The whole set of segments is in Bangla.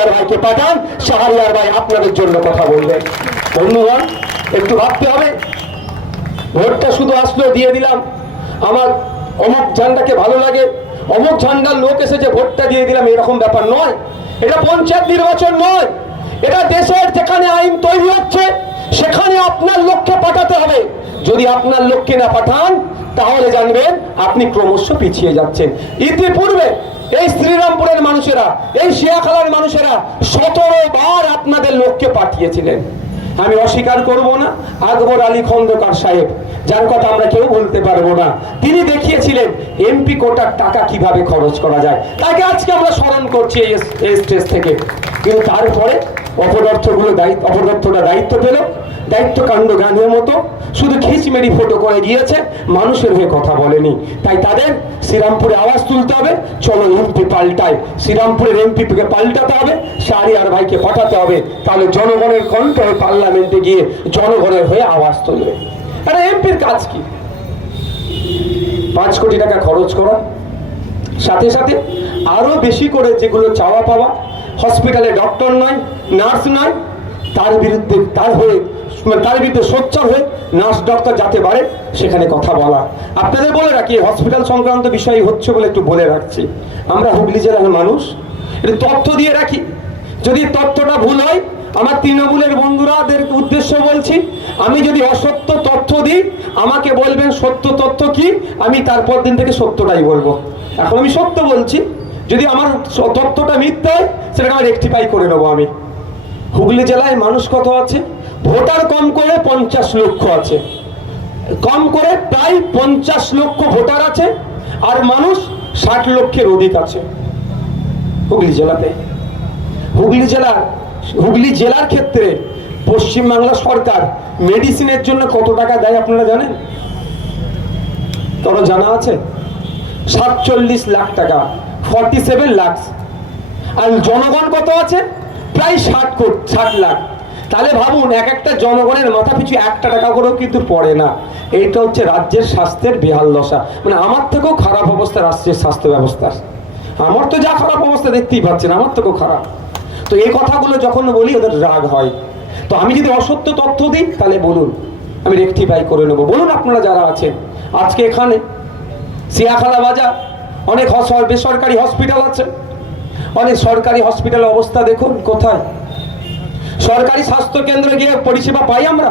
শাহরিয়ার ভাইকে পাঠান, শাহরিয়ার ভাই আপনাদের জন্য কথা বলবেন। বন্ধুগণ, একটু ভাবতে হবে। ভোটটা শুধু আসলো, দিয়ে দিলাম, আমার অমুক ঝান্ডাকে ভালো লাগে, অমুক ঝান্ডার লোক এসেছে ভোটটা দিয়ে দিলাম, এরকম ব্যাপার নয়। এটা পঞ্চায়েত নির্বাচন নয়, এটা দেশের যেখানে আইন তৈরি হচ্ছে সেখানে আপনার লোককে পাঠাতে হবে। যদি আপনার লোককে না পাঠান তাহলে জানবেন আপনি ক্রমশ পিছিয়ে যাচ্ছেন। ইতিপূর্বে এই শ্রীরামপুরের মানুষেরা, এই শিয়াখালার মানুষেরা 17 বার আপনাদের লোককে পাঠিয়েছিলেন। আমি অস্বীকার করব না, আকবর আলী খন্দকার সাহেব, যার কথা আমরা কেউ বলতে পারবো না, তিনি দেখিয়েছিলেন এমপি কোটার টাকা কিভাবে খরচ করা যায়। তাকে আজকে আমরা স্মরণ করছি এই স্টেজ থেকে। কিন্তু তারপরে অপদার্থটা দায়িত্ব পেল, দায়িত্ব কাণ্ড গানের মতো শুধু খিচমেরি ফটো করে গিয়েছে, মানুষের হয়ে কথা বলেনি। তাই তাদের শ্রীরামপুরে আওয়াজ তুলতে হবে, চলো এমপি পাল্টায়, শ্রীরামপুরের এমপিকে পাল্টাতে হবে, শাহরিয়ার ভাইকে পাঠাতে হবে। তাহলে জনগণের কণ্ঠ হয়ে পার্লামেন্টে গিয়ে জনগণের হয়ে আওয়াজ তুলবে। আরে এমপির কাজ কি? 5 কোটি টাকা খরচ করা, সাথে সাথে আরো বেশি করে যেগুলো চাওয়া পাওয়া, হসপিটালে ডক্টর নয়, নার্স নয়, তার বিরুদ্ধে তার বিরুদ্ধে সোচ্চার হয়ে নার্স ডক্টর যাতে বাড়ে সেখানে কথা বলা। আপনাদের বলে রাখি, হসপিটাল সংক্রান্ত বিষয় হচ্ছে বলে একটু বলে রাখছি, আমরা হুগলি জেলার মানুষ, একটু তথ্য দিয়ে রাখি। যদি তথ্যটা ভুল হয়, আমার তৃণমূলের বন্ধুরাদের উদ্দেশ্য বলছি, আমি যদি অসত্য তথ্য দিই আমাকে বলবেন সত্য তথ্য কি, আমি তারপর দিন থেকে সত্যটাই বলবো। এখন আমি সত্য বলছি, যদি আমার তথ্যটা মিথ্যা হয় সেটাকে আমি রেকটিফাই করে নেবো। আমি হুগলি জেলায় মানুষ কত আছে? ভোটার কম করে 50 লক্ষ আছে, কম করে প্রায় 50 লক্ষ ভোটার আছে, আর মানুষ 60 লক্ষের অধিক আছে হুগলি জেলাতে। হুগলি জেলার ক্ষেত্রে পশ্চিমবাংলা সরকার মেডিসিনের জন্য কত টাকা দেয় আপনারা জানেন? কারো জানা আছে? 47 লাখ টাকা, 47 লাখ। আর জনগণ কত আছে? প্রায় 60 লাখ। তাহলে ভাবুন, এক একটা জনগণের মাথা পিছু 1 টাকা করেও কিন্তু পড়ে না। এইটা হচ্ছে রাজ্যের স্বাস্থ্যের বেহাল দশা। মানে আমার থেকেও খারাপ অবস্থা রাজ্যের স্বাস্থ্য ব্যবস্থার। আমার তো যা খারাপ অবস্থা দেখতেই পাচ্ছেন, আমার থেকেও খারাপ। তো এই কথাগুলো যখন বলি ওদের রাগ হয়। তো আমি যদি অসত্য তথ্য দিই তাহলে বলুন, আমি রেকটিফাই করে নেবো। বলুন আপনারা যারা আছেন, আজকে এখানে শিয়াখালা বাজার অনেক বেসরকারি হসপিটাল আছে, অনেক সরকারি হসপিটালের অবস্থা দেখুন কোথায়। সরকারি স্বাস্থ্য কেন্দ্রে গিয়ে পরিষেবা পাই আমরা,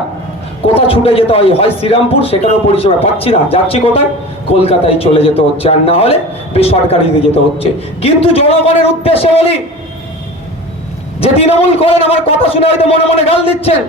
কোথা ছুটে যেতে হয় শ্রীরামপুর, সেখানেও পরিষেবা পাচ্ছি না, যাচ্ছি কোথায়? কলকাতায় চলে যেতে হচ্ছে, আর না হলে বেসরকারিতে যেতে হচ্ছে। কিন্তু জনগণের উদ্দেশ্যে বলি, যে তৃণমূল করেন আমার কথা শুনে হয়তো মনে মনে গাল দিচ্ছেন,